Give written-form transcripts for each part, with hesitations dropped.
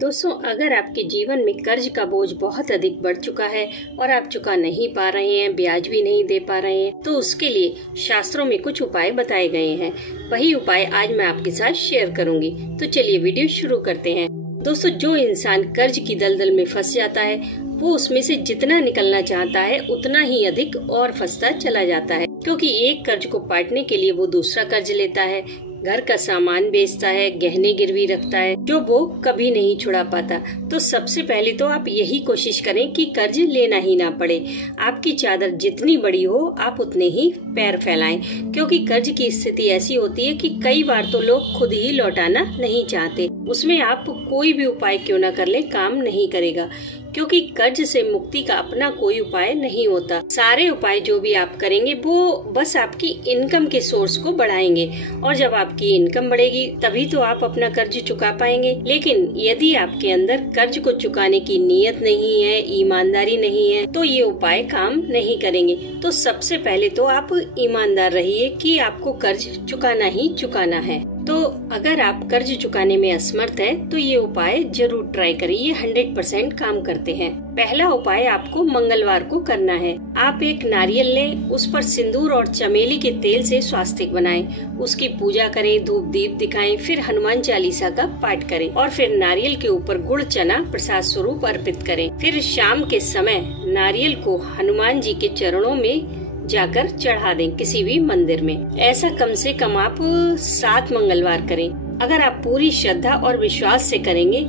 दोस्तों, अगर आपके जीवन में कर्ज का बोझ बहुत अधिक बढ़ चुका है और आप चुका नहीं पा रहे हैं, ब्याज भी नहीं दे पा रहे हैं, तो उसके लिए शास्त्रों में कुछ उपाय बताए गए हैं। वही उपाय आज मैं आपके साथ शेयर करूंगी। तो चलिए वीडियो शुरू करते हैं। दोस्तों, जो इंसान कर्ज की दलदल में फंस जाता है वो उसमें से जितना निकलना चाहता है उतना ही अधिक और फंसता चला जाता है, क्योंकि एक कर्ज को पाटने के लिए वो दूसरा कर्ज लेता है, घर का सामान बेचता है, गहने गिरवी रखता है, जो वो कभी नहीं छुड़ा पाता। तो सबसे पहले तो आप यही कोशिश करें कि कर्ज लेना ही ना पड़े। आपकी चादर जितनी बड़ी हो आप उतने ही पैर फैलाएं, क्योंकि कर्ज की स्थिति ऐसी होती है कि कई बार तो लोग खुद ही लौटाना नहीं चाहते। उसमें आप कोई भी उपाय क्यों न कर ले, काम नहीं करेगा, क्योंकि कर्ज से मुक्ति का अपना कोई उपाय नहीं होता। सारे उपाय जो भी आप करेंगे वो बस आपकी इनकम के सोर्स को बढ़ाएंगे, और जब आपकी इनकम बढ़ेगी तभी तो आप अपना कर्ज चुका पाएंगे। लेकिन यदि आपके अंदर कर्ज को चुकाने की नीयत नहीं है, ईमानदारी नहीं है, तो ये उपाय काम नहीं करेंगे। तो सबसे पहले तो आप ईमानदार रहिए कि आपको कर्ज चुकाना ही चुकाना है। तो अगर आप कर्ज चुकाने में असमर्थ है तो ये उपाय जरूर ट्राई करिए, ये 100% काम करते हैं। पहला उपाय आपको मंगलवार को करना है। आप एक नारियल लें, उस पर सिंदूर और चमेली के तेल से स्वास्तिक बनाएं, उसकी पूजा करें, धूप दीप दिखाएं, फिर हनुमान चालीसा का पाठ करें और फिर नारियल के ऊपर गुड़ चना प्रसाद स्वरूप अर्पित करें। फिर शाम के समय नारियल को हनुमान जी के चरणों में जाकर चढ़ा दें किसी भी मंदिर में। ऐसा कम से कम आप 7 मंगलवार करें। अगर आप पूरी श्रद्धा और विश्वास से करेंगे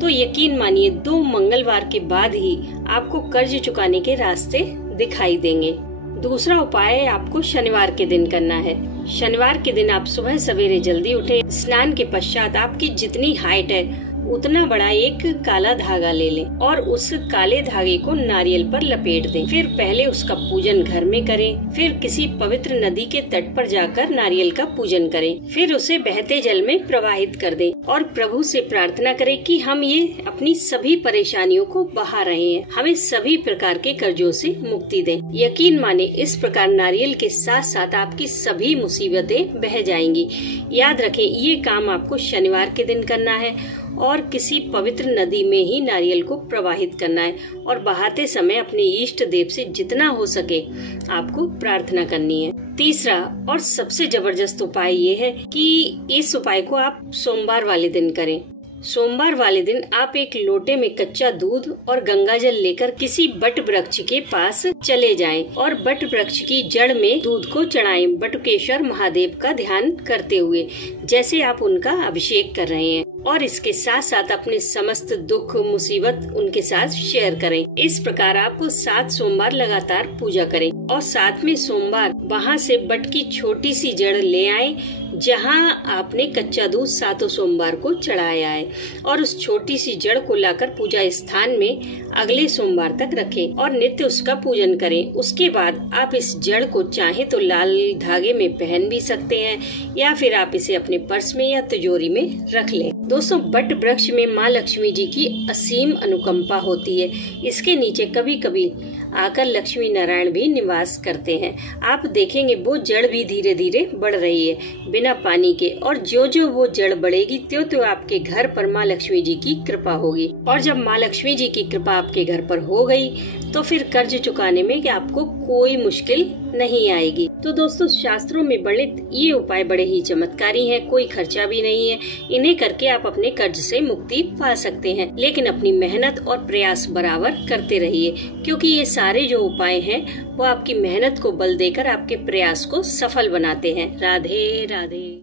तो यकीन मानिए 2 मंगलवार के बाद ही आपको कर्ज चुकाने के रास्ते दिखाई देंगे। दूसरा उपाय आपको शनिवार के दिन करना है। शनिवार के दिन आप सुबह सवेरे जल्दी उठें, स्नान के पश्चात आपकी जितनी हाइट है उतना बड़ा एक काला धागा ले लें और उस काले धागे को नारियल पर लपेट दें। फिर पहले उसका पूजन घर में करें, फिर किसी पवित्र नदी के तट पर जाकर नारियल का पूजन करें, फिर उसे बहते जल में प्रवाहित कर दें और प्रभु से प्रार्थना करें कि हम ये अपनी सभी परेशानियों को बहा रहे हैं, हमें सभी प्रकार के कर्जों से मुक्ति दें। यकीन माने इस प्रकार नारियल के साथ साथ आपकी सभी मुसीबतें बह जाएंगी। याद रखें, ये काम आपको शनिवार के दिन करना है और किसी पवित्र नदी में ही नारियल को प्रवाहित करना है और बहाते समय अपने इष्ट देव से जितना हो सके आपको प्रार्थना करनी है। तीसरा और सबसे जबरदस्त उपाय ये है कि इस उपाय को आप सोमवार वाले दिन करें। सोमवार वाले दिन आप एक लोटे में कच्चा दूध और गंगा जल लेकर किसी बट वृक्ष के पास चले जाएं और बट वृक्ष की जड़ में दूध को चढ़ाएं, बटुकेश्वर महादेव का ध्यान करते हुए, जैसे आप उनका अभिषेक कर रहे हैं। और इसके साथ साथ अपने समस्त दुख मुसीबत उनके साथ शेयर करें। इस प्रकार आप 7 सोमवार लगातार पूजा करें और 7वें सोमवार वहाँ से बट की छोटी सी जड़ ले आए जहाँ आपने कच्चा दूध 7 सोमवार को चढ़ाया है, और उस छोटी सी जड़ को लाकर पूजा स्थान में अगले सोमवार तक रखें और नित्य उसका पूजन करें। उसके बाद आप इस जड़ को चाहे तो लाल धागे में पहन भी सकते हैं या फिर आप इसे अपने पर्स में या तिजोरी में रख लें। दोस्तों, बट वृक्ष में माँ लक्ष्मी जी की असीम अनुकंपा होती है। इसके नीचे कभी कभी आकर लक्ष्मी नारायण भी निवास करते हैं। आप देखेंगे वो जड़ भी धीरे धीरे बढ़ रही है बिना पानी के, और जो जो वो जड़ बढ़ेगी त्यों त्यों आपके घर पर माँ लक्ष्मी जी की कृपा होगी। और जब माँ लक्ष्मी जी की कृपा आपके घर पर हो गई तो फिर कर्ज चुकाने में आपको कोई मुश्किल नहीं आएगी। तो दोस्तों, शास्त्रों में वर्णित ये उपाय बड़े ही चमत्कारी हैं, कोई खर्चा भी नहीं है। इन्हें करके आप अपने कर्ज से मुक्ति पा सकते हैं, लेकिन अपनी मेहनत और प्रयास बराबर करते रहिए, क्योंकि ये सारे जो उपाय हैं वो आपकी मेहनत को बल देकर आपके प्रयास को सफल बनाते हैं। राधे राधे।